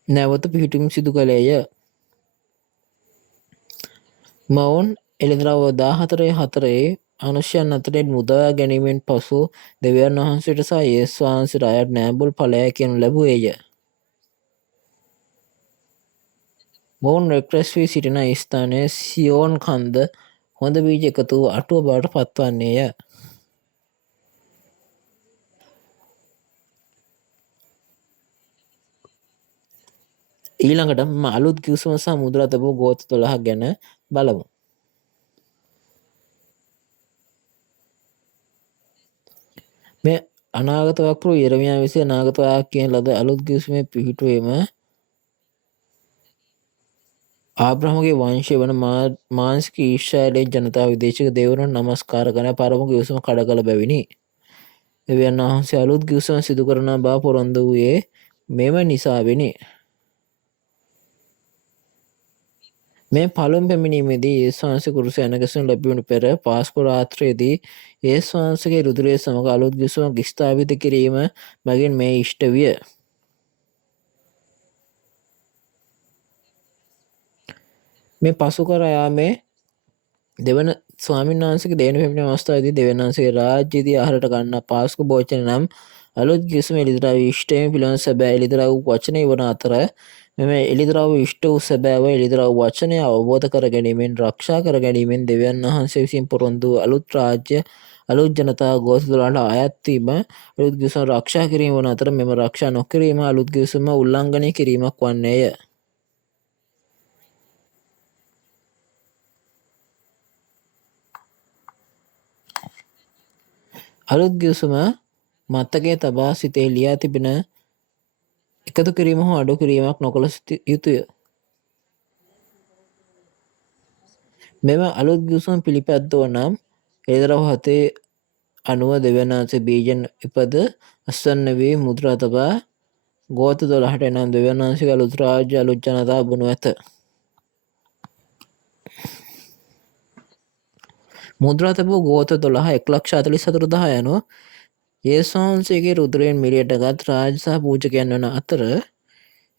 නැවත පිහිටුම් සිදු කළේය. මොවුන් එළිදරව් 14:4 අනුෂ්‍යයන් අතරින් මුදවා ගැනීමෙන් පසු දෙවියන් වහන්සේට සහ යේසුස් වහන්සේට අයත් නෑඹුල් ඵලය කියනු ලැබුවේය. මොවුන් රැක්රැස් වී සිටින ස්ථානයේ සියෝන් කන්ද හොඳ බීජ එකතු වූ අටුව බවට පත්වන්නේය. ඊළඟට අලුත් කිවිසුම සහ මුද්‍රා තබූ ගෝත්‍ර 12 ගැන බලමු. මේ අනාගත වක්‍ර යෙරමියා විසින් අනාගත වාක්‍යයෙන් ලද අලුත් කිවිසුමේ පිහිටුවීම ආබ්‍රහමගේ වංශය වන මානසික ඊශ්‍රායලයේ ජනතාව විදේශික දෙවිවරුන්ට නමස්කාර කරන පරම කිවිසුම කඩ කළ බැවිනි. දෙවියන් වහන්සේ අලුත් කිවිසුම සිදු කරන බව පොරොන්දු වූයේ මෙම නිසාවෙනි. මේ පළමු පැමිණීමේදී යේසුස් වහන්සේ කුරුසය ඇනගැසෙනු ලැබීමට පෙර පාස්කු රාත්‍රියේදී යේසුස් වහන්සේගේ රුධිරය සමග අලුත් කිවිසුමක් ස්ථාපිත කිරීම මගින් මේ ඉෂ්ට විය. මේ පසු කර යාමේ දෙවන ස්වාමීන් වහන්සේගේ දෙවන පැමිණීම අවස්ථාවේදී දෙවියන් වහන්සේගේ රාජ්‍යයේදී ආහාරයට ගන්නා පාස්කු භෝජන නම් අලුත් කිවිසුම එළිදරව් ඉෂ්ටයෙන් පිළිබඳ සැබෑ එළිදරව් වචනය වන අතර මෙම එළිදරව් ඉෂ්ට වූ සැබෑව එළිදරව් වචනය අවබෝධ කර ගැනීමෙන් රක්ෂා කර ගැනීමෙන් දෙවියන් වහන්සේ විසින් පොරොන්දු වූ අලුත් රාජ්‍ය අලුත් ජනතාව ගෝත්‍ර 12ට අයත් වීම අලුත් කිවිසුම රක්ෂා කිරීම වන අතර මෙම රක්ෂා නොකිරීම අලුත් කිවිසුම උල්ලංඝනය කිරීමක් වන්නේය. අලුත් ගිවිසුම මත්තකයේ තබා සිතේ ලියා තිබෙන එකතු කිරීම හෝ අඩු කිරීමක් නොකළ යුතුය. මෙම අලුත් ගිවිසුම පිළිපැද්දුව නම් එළිදරව් 7 දෙවියන් වහන්සේ බීජෙන් ඉපද අස්වැන්න වී මුද්‍රා තබා ගෝත්‍ර 12ට එනම් දෙවියන් වහන්සේගේ අලුත් රාජ්‍ය අලුත් ජනතාව බොනු ඇත. මුද්‍රා තබූ ගෝත්‍ර 12 1,44,000 යනු යේසුස් වහන්සේගේ රුධිරයෙන් මිරියටගත් රාජ සහ පූජකයන් වන අතර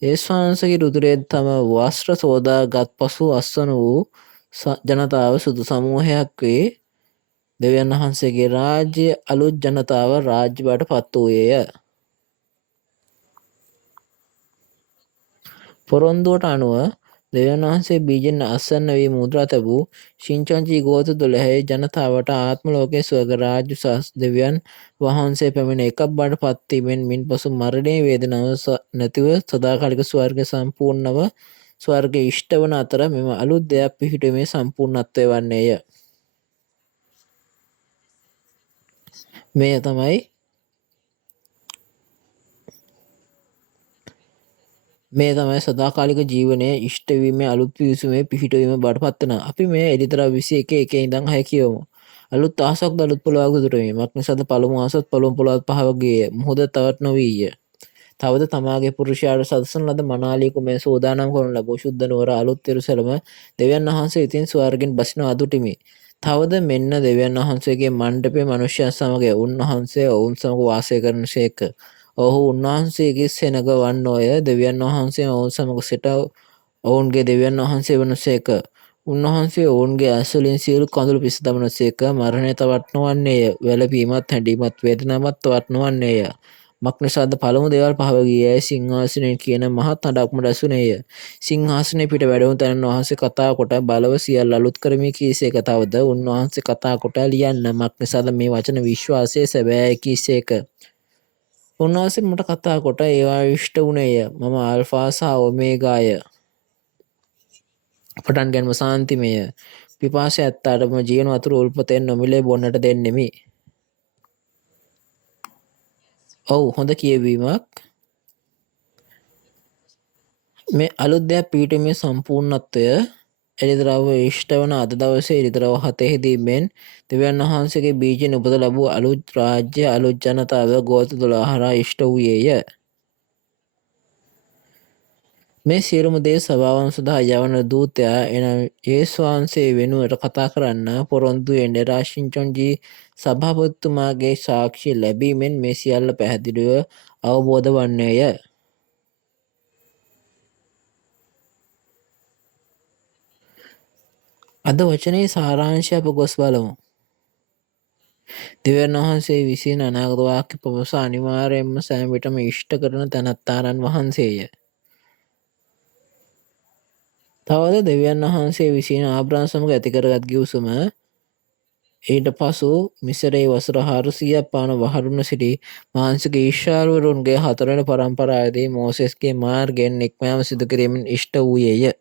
යේසුස් වහන්සේගේ රුධිරයෙන් තම වස්ත්‍ර සෝදා ගත් පසු අස්වන වූ ජනතාව සුදු සමූහයක් වේ. දෙවියන් වහන්සේගේ රාජ්‍ය අලුත් ජනතාව රාජ්‍ය බවට පත් වූයේය. පොරොන්දුවට අනුව දෙවියන් වහන්සේ බීජෙන් අස්වැන්න වී මුද්‍රා තැබූ ශින්චන්ජී ගෝත්‍ර 12 ජනතාවට ආත්ම ලෝකයේ ස්වර්ග රාජ්‍ය සහ දෙවියන් වහන්සේ පැමිණ එකක් බවට පත්වීමෙන් මින් පසු මරණයේ වේදනාව නැතිව සදාකාලික ස්වර්ග සම්පූර්ණව ස්වර්ග ඉෂ්ට වන අතර මෙම අලුත් දෙයක් පිහිටීමේ සම්පූර්ණත්වය වන්නේය. මේ තමයි මේ තමයි සදාකාලික ජීවනයේ ඉෂ්ටවීමේ අලුත් පිවිසුමේ පිහිටවීම බවට පත්වන. අපි මේ එඩිතරා 21 ඉඳන් 6 කියවමු. අලුත් අහසක් අලුත් පොළොවක් දුටුවීමක් නිසාද පළමු අහසත් පළමු පොළොවත් පහව ගියේ. මුහුද තවත් නොවීය. තවද තමාගේ පුරුෂයාට සදසන ලද මනාලියක මේ සෝදානම් කරනු ලබූ ශුද්ධ නුවර අලුත් යෙරුසලම දෙවියන් වහන්සේ ඉතින් ස්වර්ගෙන් බසිනවා දුටිමි. තවද මෙන්න දෙවියන් වහන්සේගේ මණ්ඩපයේ මනුෂ්‍යයන් සමග උන්වහන්සේ ඔවුන් සමග වාසය කරන සේක. ඔහු උන්වහන්සේගේ සෙනග වන්නෝය. දෙවියන් වහන්සේ ඔවුන් සමග සිට ඔවුන්ගේ දෙවියන් වහන්සේ වන සේක. උන්වහන්සේ ඔවුන්ගේ ඇස්වලින් සියලු කඳුළු පිස දමන සේක. මරණය තවත් නොවන්නේය. වැළපීමත් හැඬීමත් වේදනාවත් තවත් නොවන්නේය. මක්නිසාද පළමු දේවල් පහව ගියයි සිංහාසනයෙන් කියන මහත් හඬක්ම රැසුනේය. සිංහාසනය පිට වැඩවුණු තැනන් වහන්සේ කතා කොට බලව සියල්ල අලුත් කරමි කීසේක. තවද උන්වහන්සේ කතා කොට ලියන්න මක්නිසාද මේ වචන විශ්වාසය සැබෑයි කීසේක. උන්වහන්සේ මට කතා කොට ඒවා ඉෂ්ට වුණේය. මම ආල්ෆා සහ ඔමේගාය. පටන් ගැන්ම සාන්තිමය. පිපාසය ඇත්තාටම ජීවන වතුර උල්පතෙන් නොමිලේ බොන්නට දෙන්නෙමි. ඔව් හොඳ කියවීමක්. මේ අලුත් දෙයක් පිහිටීමේ සම්පූර්ණත්වය එළිදරව් ඉෂ්ට වන අද දවසේ එළිදරව් 7 මෙන් දෙවියන් වහන්සේගේ බීජයෙන් උපත ලැබූ අලුත් රාජ්‍ය අලුත් ජනතාව ගෝත්‍ර 12 හරහා ඉෂ්ට වූයේය. මේ සියලුම දේ සභාවන් සඳහා යවන දූතයා එනම් යේසුස් වහන්සේ වෙනුවට කතා කරන්න පොරොන්දු වෙන රාශින්චොන්ජී සභාපතිතුමාගේ සාක්ෂි ලැබීමෙන් මේ සියල්ල පැහැදිලිව අවබෝධ වන්නේය. අද වචනේ සාරාංශය අප ගොස් බලමු. දෙවියන් වහන්සේ විසින් අනාගත වාක්‍ය පවස අනිවාර්යයෙන්ම සෑම විටම ඉෂ්ට කරන තැනැත්තාණන් වහන්සේය. තවද දෙවියන් වහන්සේ විසින් ආබ්‍රහම් සමග ඇති කරගත් ගිවිසුම ඊට පසු මිසරේ වසර 400ක් පමණ වහරුණ සිටි මාංශික ඊශ්‍රායල්වරුන්ගේ 4 වෙනි පරම්පරාවේදී මෝසෙස්ගේ මාර්ගයෙන් නික්මයාම සිදු කිරීමෙන් ඉෂ්ට වූයේය.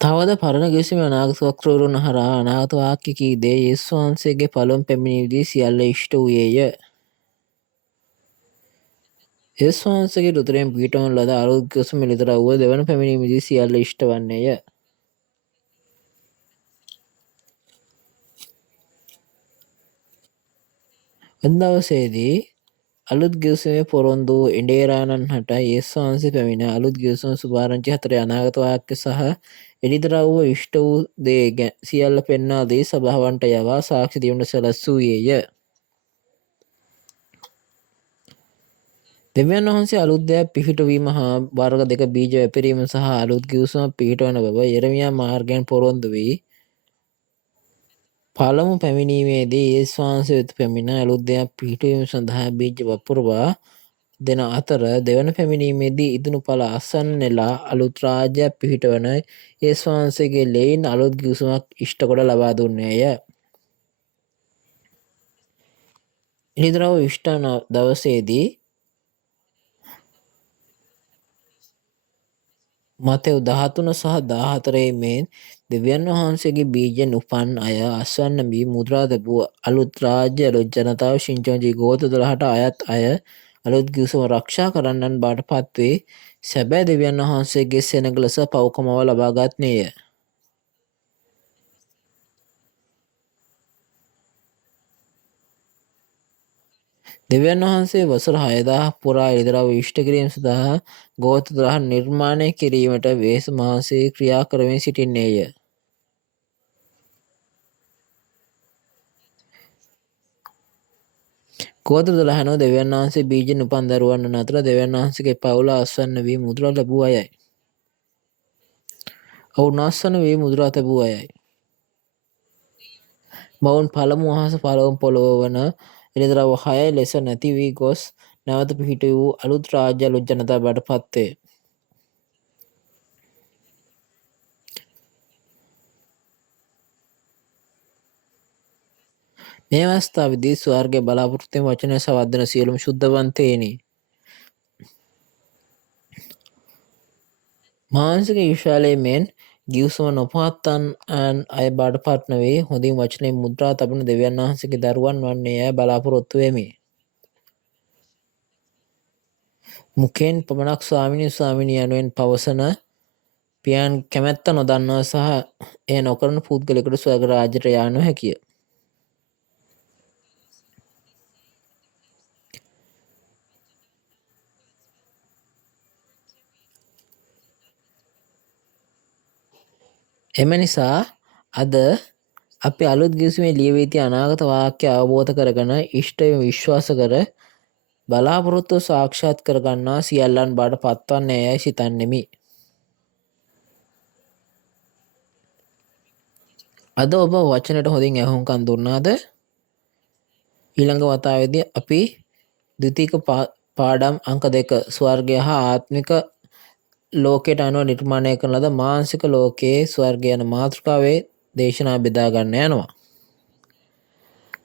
තවද පරණ ගිවිසුමේ අනාගත වක්‍රවරුන් හරහා අනාගත වාක්‍ය කී දේ යේසුස් වහන්සේගේ පළමු පැමිණීමේදී සියල්ල ඉෂ්ට වූයේය. යේසුස් වහන්සේගේ උදරයෙන් පිහිටවන ලද අලුත් ගිවිසුම එළිදරව්ව දෙවන පැමිණීමේදී සියල්ල ඉෂ්ට වන්නේය. අද දවසේදී අලුත් ගිවිසුමේ පොරොන්දු වූ ඉඩේරාණන් හට යේසුස් වහන්සේ පැමිණ අලුත් ගිවිසුම සුභාරංචි 4 අනාගත වාක්‍ය සහ එළිදරව්ව ඉෂ්ට වූ දේ සියල්ල පෙන්වා දී සභාවන්ට යවා සාක්ෂි දීමට සැලැස්වූයේය. දෙවියන් වහන්සේ අලුත් දෙයක් පිහිටවීම හා වර්ග දෙක බීජ වැපිරීම සහ අලුත් ගිවිසුමක් පිහිටවන බව යෙරමියා මාර්ගයෙන් පොරොන්දු වී පළමු පැමිණීමේදී යේසුස් වහන්සේ වෙත පැමිණ අලුත් දෙයක් පිහිටවීම සඳහා බීජ වපුරවා දෙන අතර දෙවන පැමිණීමේදී ඉදුණු ඵල අසන්න නෙලා අලුත් රාජ්‍යයක් පිහිටවන යේසුස් වහන්සේගේ ලෙයින් අලුත් ගිවිසුමක් ඉෂ්ට කොට ලබා දුන්නේය. එළිදරව් ඉෂ්ට දවසේදී මතෙව් 13 සහ 14 මෙන් දෙවියන් වහන්සේගේ බීජයෙන් උපන් අය අස්වන්න වී මුද්‍රා ලැබූ අලුත් රාජ්‍ය අලුත් ජනතාව ශින්චෝන්ජී ගෝත්‍ර 12ට අයත් අය අලුත් ගිවිසුම ආරක්ෂා කරන්නන් බවට පත්වේ සැබෑ දෙවියන් වහන්සේගේ සෙනඟ ලෙස පව්කමව ලබා ගන්නේය. දෙවියන් වහන්සේ වසර 6000ක් පුරා එළිදරව් ඉෂ්ට කිරීම සඳහා ගෝත්‍ර 12 නිර්මාණය කිරීමට වේස මහන්සි ක්‍රියා කරමින් සිටින්නේය. ගෝත්‍ර 12 දෙවියන් වහන්සේ බීජයෙන් උපන් දරුවන් අතර දෙවියන් වහන්සේගේ පවුල අස්වන්න වී මුද්‍රා ලැබූ අයයි. ඔවුන් අස්වන්න වී මුද්‍රා ලැබූ අයයි. මොවුන් පළමු අහස පළමු පොළොව වන එළිදරව් 6 ලෙස නැති වී ගොස් නැවත පිහිට වූ අලුත් රාජ්‍ය අලුත් ජනතාව බවට පත්වේ. මේ අවස්ථාවේදී ස්වර්ගයේ බලාපොරොත්තුෙන් වචනය සවද්දන සියලුම ශුද්ධවන්තේනි. මානසික ඊශ්‍රායලයේ මෙන් ගිවිසුම නොපවත්වන අය බාටපත් නොවේ. හොඳින් වචනයෙන් මුද්‍රා තබන දෙවියන් වහන්සේගේ දරුවන් වන්නේ යැයි බලාපොරොත්තු වෙමි. මුඛයෙන් පමණක් ස්වාමිනී යනුවෙන් පවසන පියාණන් කැමැත්ත නොදන්නා සහ එය නොකරන පුද්ගලයෙකුට ස්වර්ග රාජ්‍යයට යා නොහැකිය. එම නිසා අද අපි අලුත් ගිවිසුමේ ලියවී තිය අනාගත වාක්‍ය අවබෝධ කරගෙන ඉෂ්ටය විශ්වාස කර බලාපොරොත්තු සාක්ෂාත් කරගන්නා සියල්ලන් බාට පත්වන්නේ යැයි සිතන්නෙමි. අද ඔබ වචනයට හොඳින් ඇහුම්කන් දුන්නාද? ඊළඟ වතාවේදී අපි ද්විතීක පාඩම් අංක 2 ස්වර්ගය හා ආත්මික ලෝකයට අනුව නිර්මාණය කරන ලද මානසික ලෝකයේ ස්වර්ගය යන මාතෘකාවේ දේශනා බෙදා ගන්න යනවා.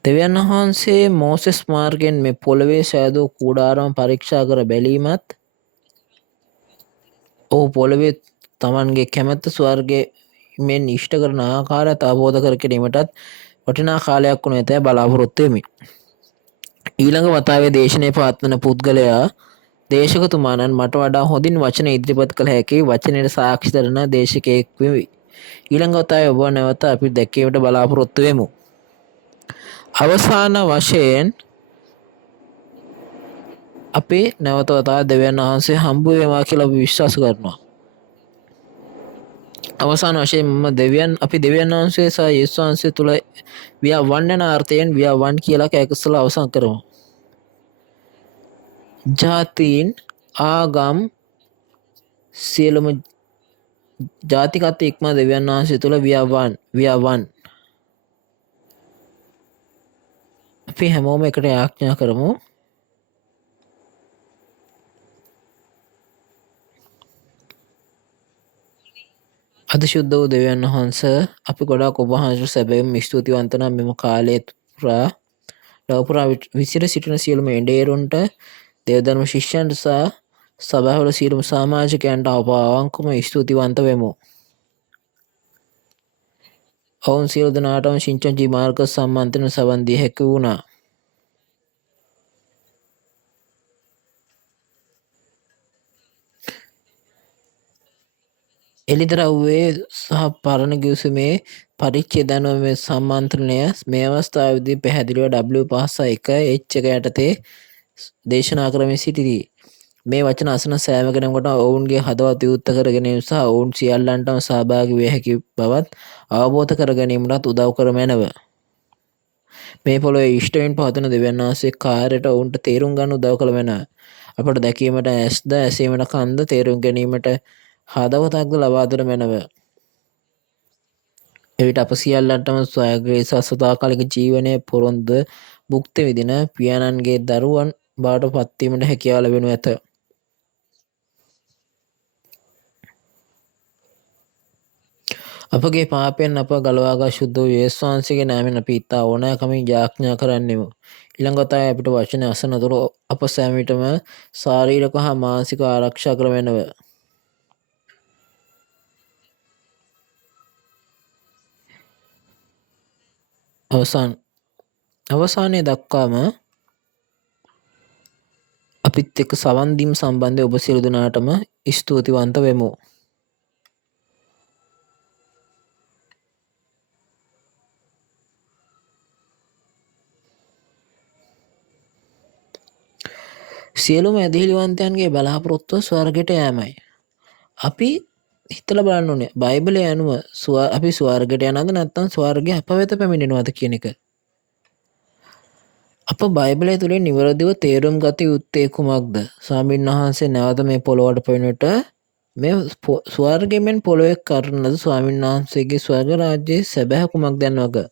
දෙවියන් වහන්සේ මෝසෙස් මාර්ගයෙන් මේ පොළවේ සෑදූ කූඩාරම් පරීක්ෂා කර බැලීමත් ඔහු පොළවේ තමන්ගේ කැමැත්ත ස්වර්ගයේ මෙන් ඉෂ්ට කරන ආකාරයත් අවබෝධ කර ගැනීමටත් වටිනා කාලයක් වුණ ඇතැයි බලාපොරොත්තු වෙමි. ඊළඟ වතාවේ දේශනය පවත්වන පුද්ගලයා දේශකතුමාණන් මට වඩා හොඳින් වචන ඉදිරිපත් කළ හැකි වචනයට සාක්ෂි දරන දේශකයෙක් වෙමි. ඊළඟ වතාවේ ඔබ නැවත අපි දැකීමට බලාපොරොත්තු වෙමු. අවසාන වශයෙන් අපි නැවත වතාවක් දෙවියන් වහන්සේ හම්බ වෙනවා කියලා අපි විශ්වාස කරනවා. අවසාන වශයෙන් අපි දෙවියන් වහන්සේ සහ යේසුස් වහන්සේ තුළ we are one යන අර්ථයෙන් we are one කියලා කෑගසලා අවසන් කරමු. ජාතීන් ආගම් සියලුම ජාතිකත්ව ඉක්මවා දෙවියන් වහන්සේ තුළ we are one. අපි හැමෝම එකට යාඥා කරමු. අද ශුද්ධ වූ දෙවියන් වහන්ස අපි ගොඩාක් ඔබ වහන්සේට සැබවින්ම ස්තුතිවන්ත නම් මෙම කාලය පුරා ලොව පුරා විසිර සිටින සියලුම එඬේරුන්ට දේවධර්ම ශිෂ්‍යයන්ට සහ සභාවල සියලුම සමාජිකයන්ට අප අවංකවම ස්තුතිවන්ත වෙමු. ඔවුන් සියලු දෙනාටම ශිංචන්ජී මාර්ග සම්මන්ත්‍රණ සවන් දිය හැකි වුණා. එළිදරව්වේ සහ පරණ ගිවිසුමේ පරිච්ඡේද අනුව මේ සම්මන්ත්‍රණය මේ අවස්ථාවේදී පැහැදිලිව W501 H එක යටතේ දේශනා කරමින් සිටිති. මේ වචන අසන සෑම කෙනෙකුට ඔවුන්ගේ හදවත් විවෘත කර ගැනීම සහ ඔවුන් සියල්ලන්ටම සහභාගී විය හැකි බවත් අවබෝධ කර ගැනීමටත් උදව් කර මැනව. මේ පොළොවේ ඉෂ්ටයෙන් පවතින දෙවියන් වහන්සේ කාර්යයට ඔවුන්ට තේරුම් ගන්න උදව් කළ මැනව. අපට දැකීමට ඇස්ද ඇසීමට කන්ද තේරුම් ගැනීමට හදවතක්ද ලබා දෙන මැනව. එවිට අප සියල්ලන්ටම ස්වයංක්‍රීය සදාකාලික ජීවනයේ පොරොන්දු භුක්ති විඳින පියාණන්ගේ දරුවන් බවට පත්වීමට හැකියාව ලැබෙනු ඇත. අපගේ පාපයන් අප ගලවාගත් ශුද්ධ වූ යේසුස් වහන්සේගේ නාමයෙන් අපි ඉතා ඕනෑකමින් යාඥා කරන්නෙමු. ඊළඟ වතාවේ අපිට වචන අසනතුරු අප සෑම විටම ශාරීරික හා මානසික ආරක්ෂා කර මැනව. අවසානයේ දක්වාම අපිත් එක්ක සවන් දීම සම්බන්ධව ඔබ සියලු දෙනාටම ස්තුතිවන්ත වෙමු. සියලුම ඇදහිලිවන්තයන්ගේ බලාපොරොත්තුව ස්වර්ගයට යෑමයි. අපි හිතලා බලන්න ඕනේ බයිබලය අනුව අපි ස්වර්ගයට යනවද නැත්නම් ස්වර්ගය අප වෙත පැමිණෙනවද කියන එක. අප බයිබලය තුළින් නිවැරදිව තේරුම් ගත යුත්තේ කුමක්ද? ස්වාමීන් වහන්සේ නැවත මේ පොළොවට පැමිණෙට මේ ස්වර්ගයෙන් පොළොවේ කරන ලද ස්වාමීන් වහන්සේගේ ස්වර්ග රාජ්‍යයේ සැබෑ කුමක්ද යන වග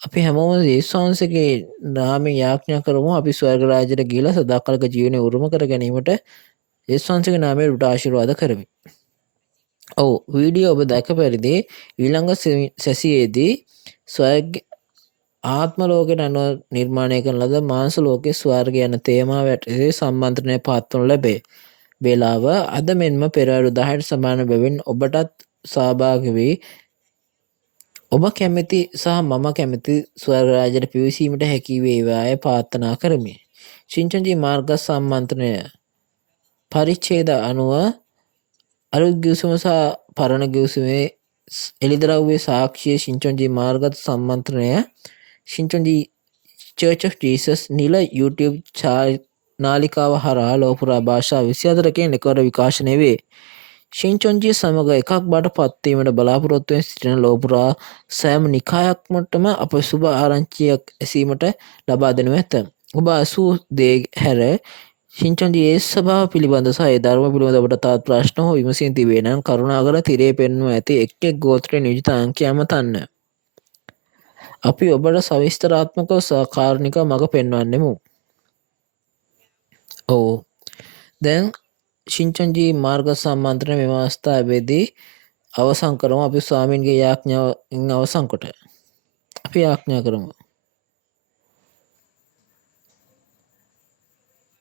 අපි හැමෝම යේසුස් වහන්සේගේ නාමයෙන් යාඥා කරමු. අපි ස්වර්ග රාජ්‍යයට ගිහිලා සදාකාලික ජීවනය උරුම කර ගැනීමට යේසුස් වහන්සේගේ නාමයෙන් උට ආශිර්වාද කරමි. ඔව් වීඩියෝ ඔබ දැක පරිදි ඊළඟ සැසියේදී ස්වර්ග ආත්ම ලෝකයට අනුව නිර්මාණය කරන ලද මාංශ ලෝකයේ ස්වර්ගය යන තේමාව යටතේ සම්මන්ත්‍රණය පවත්වනු ලැබේ. වේලාව අද මෙන්ම පෙරවරු 10ට සමාන බැවින් ඔබටත් සහභාගී වී ඔබ කැමති සහ මම කැමති ස්වර්ග රාජ්‍යයට පිවිසීමට හැකි වේවායි ප්‍රාර්ථනා කරමි. ශින්චන්ජී මාර්ග සම්මන්ත්‍රණය පරිච්ඡේද 90 අලුත් ගිවිසුම සහ පරණ ගිවිසුමේ එළිදරව්වේ සාක්ෂිය ශින්චන්ජී මාර්ග සම්මන්ත්‍රණය ශින්චන්ජී චර්ච් ඔෆ් ජීසස් නිල YouTube නාලිකාව හරහා ලෝපුරා භාෂා 24කින් එකවර විකාශනය වේ. ශින්චොන්ජී සමග එකක් බවට පත්වීමට බලාපොරොත්තුවෙන් සිටින ලෝපුරා සෑම නිකායක්මටම අප සුබ ආරංචියක් ඇසීමට ලබා දෙනු ඇත. ඔබ අසූ දේ හැර ශින්චොන්ජී ඒ සභාව පිළිබඳ සහ ඒ ධර්ම පිළිබඳ ඔබට තවත් ප්‍රශ්න හෝ විමසීම් තිබේ නම් කරුණාකර තිරේ පෙන්වූ ඇති එක් ගෝත්‍රයේ නියෝජිත අංකය අමතන්න. අපි ඔබට සවිස්තරාත්මකව සහකාරණිකව මඟ පෙන්වන්නෙමු. ඔව්. දැන් ශින්චන්ජී මාර්ග සම්මන්ත්‍රණය මෙම අවස්ථාවේදී අවසන් කරමු. අපි ස්වාමීන්ගේ යාඥාවෙන් අවසන් කොට අපි යාඥා කරමු.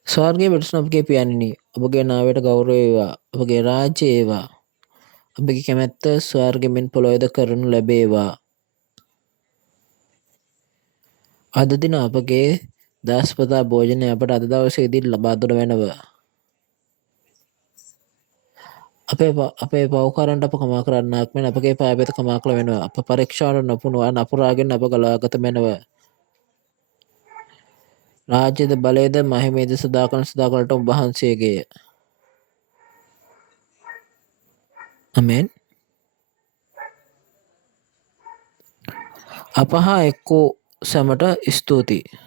ස්වර්ගයේ පිටුසන අපගේ පියාණෙනි, ඔබගේ නාමයට ගෞරව වේවා. ඔබගේ රාජ්‍ය වේවා. ඔබගේ කැමැත්ත ස්වර්ගෙ මෙන් පොළොවේද කරනු ලැබේවා. අද දින අපගේ දාස්පතා භෝජනය අපට අද දවසේදී ලබා දුන වෙනව. අපේ පව්කාරන්ට අප කමා කරන්නාක් මෙන් අපගේ පාපයට කමා කළ වෙනවා. අප පරීක්ෂාවට නොපුණුවා නපුරාගෙන් අප ගලාගත මැනව. රාජ්‍යද බලයද මහිමේද සදාකල්ට ඔබ වහන්සේගේය. අමෙන්. අප හා එක්කෝ සැමට ස්තුතියි.